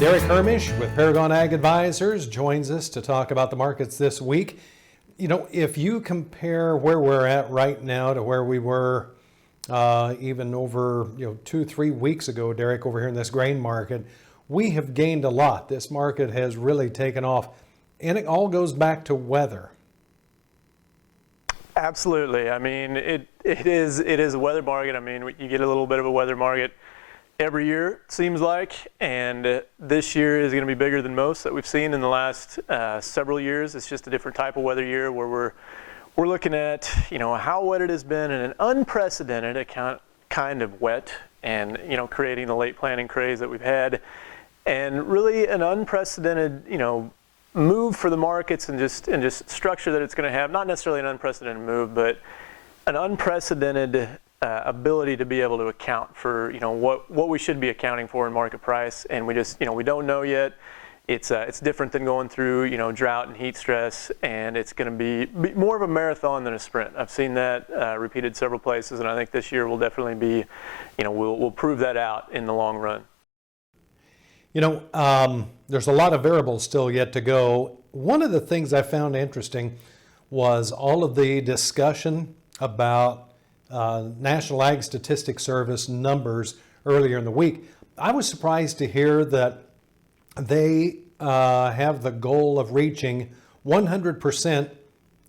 Derrick Hermesch with Paragon Ag Advisors joins us to talk about the markets this week. You know, if you compare where we're at right now to where we were even over 2-3 weeks ago, Derrick, over here in this grain market, we have gained a lot. This market has really taken off, and it all goes back to weather. Absolutely. I mean, it is a weather market. I mean, you get a little bit of a weather market every year, it seems like, and this year is going to be bigger than most that we've seen in the last several years. It's just a different type of weather year where we're looking at how wet it has been, and an unprecedented kind of wet, and creating the late planting craze that we've had, and really an unprecedented move for the markets, and just structure that it's going to have. Not necessarily an unprecedented move, but an unprecedented ability to be able to account for what we should be accounting for in market price, and we just we don't know yet. It's different than going through drought and heat stress, and it's going to be more of a marathon than a sprint. I've seen that repeated several places, and I think this year will definitely be we'll prove that out in the long run. There's a lot of variables still yet to go. One of the things I found interesting was all of the discussion about National Ag Statistics Service numbers earlier in the week. I was surprised to hear that they have the goal of reaching 100%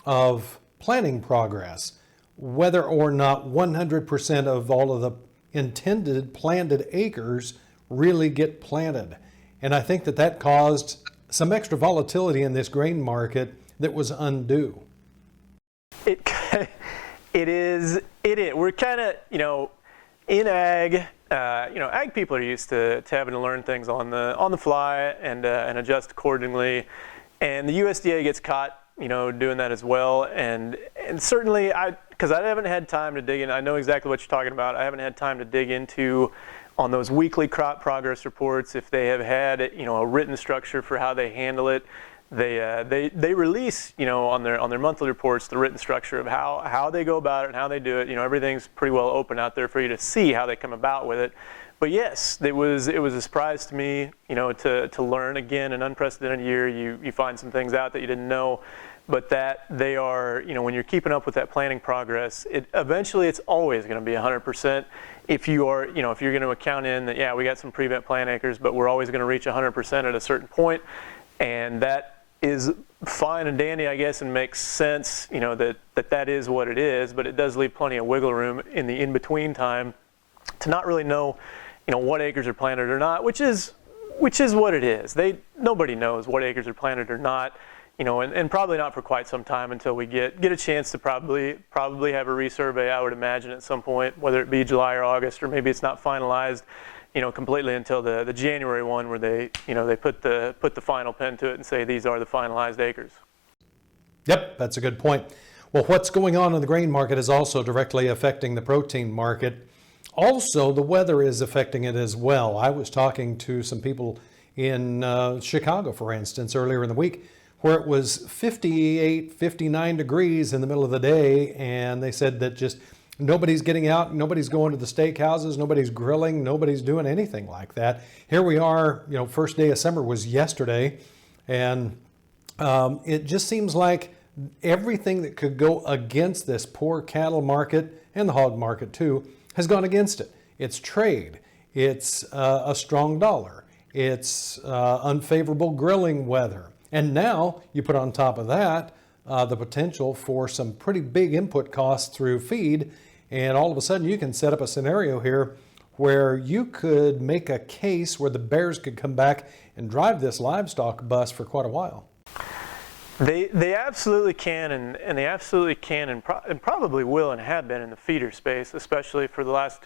of planting progress, whether or not 100% of all of the intended planted acres really get planted. And I think that caused some extra volatility in this grain market that was undue. It is. We're kind of, in ag, ag people are used to having to learn things on the fly and adjust accordingly. And the USDA gets caught, doing that as well. And certainly, because I haven't had time to dig in. I know exactly what you're talking about. I haven't had time to dig into on those weekly crop progress reports if they have had a written structure for how they handle it. They release on their monthly reports the written structure of how they go about it and how they do it. Everything's pretty well open out there for you to see how they come about with it. But yes, it was a surprise to me to learn, again, an unprecedented year. You find some things out that you didn't know, but that they are when you're keeping up with that planting progress, eventually it's always going to be 100%. If you are if you're going to account in that we got some prevent plant acres, but we're always going to reach 100% at a certain point, and that is fine and dandy, I guess, and makes sense, that is what it is, but it does leave plenty of wiggle room in the in-between time to not really know, what acres are planted or not, which is what it is. Nobody knows what acres are planted or not, and probably not for quite some time until we get a chance to probably have a resurvey, I would imagine, at some point, whether it be July or August, or maybe it's not finalized completely until the January one, where they put the final pen to it and say these are the finalized acres. Yep, that's a good point. Well, what's going on in the grain market is also directly affecting the protein market. Also, the weather is affecting it as well. I was talking to some people in Chicago, for instance, earlier in the week, where it was 58, 59 degrees in the middle of the day, and they said that just nobody's getting out, nobody's going to the steakhouses, nobody's grilling, nobody's doing anything like that. Here we are, first day of summer was yesterday, and it just seems like everything that could go against this poor cattle market, and the hog market too, has gone against it. It's trade, it's a strong dollar, it's unfavorable grilling weather, and now you put on top of that the potential for some pretty big input costs through feed. And all of a sudden you can set up a scenario here where you could make a case where the bears could come back and drive this livestock bust for quite a while. They absolutely can, and they absolutely can, and probably will, and have been in the feeder space, especially for the last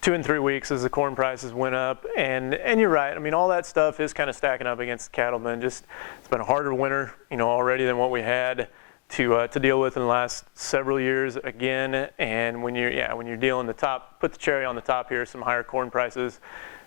2 and 3 weeks as the corn prices went up. And you're right. I mean, all that stuff is kind of stacking up against the cattlemen. It's been a harder winter, already than what we had to deal with in the last several years again. And when you're dealing put the cherry on the top here, some higher corn prices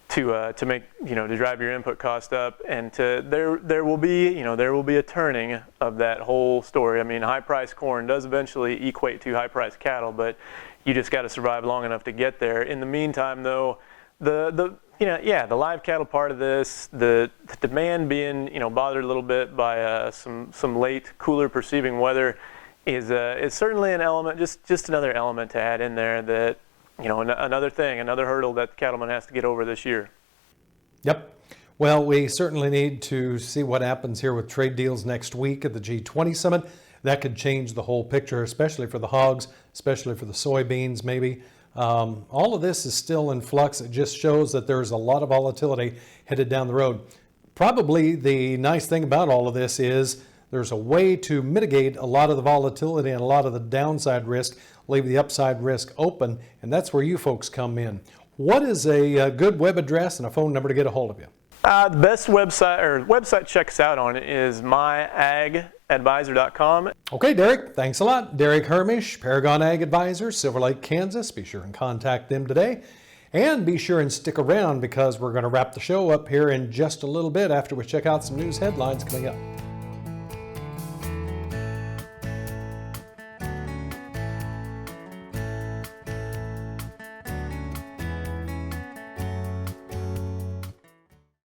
to make to drive your input cost up, and there will be a turning of that whole story. I mean, high priced corn does eventually equate to high priced cattle, but you just got to survive long enough to get there. In the meantime, though, the The live cattle part of this, the demand being, bothered a little bit by some late cooler perceiving weather is certainly an element, just another element to add in there that, another hurdle that the cattleman has to get over this year. Yep. Well, we certainly need to see what happens here with trade deals next week at the G20 summit. That could change the whole picture, especially for the hogs, especially for the soybeans maybe. All of this is still in flux. It just shows that there's a lot of volatility headed down the road. Probably the nice thing about all of this is there's a way to mitigate a lot of the volatility and a lot of the downside risk, leave the upside risk open, and that's where you folks come in. What is a good web address and a phone number to get a hold of you? The best website to check us out on is myagadvisor.com. Okay, Derrick, thanks a lot. Derrick Hermesch, Paragon Ag Advisors, Silver Lake, Kansas. Be sure and contact them today. And be sure and stick around because we're going to wrap the show up here in just a little bit after we check out some news headlines coming up.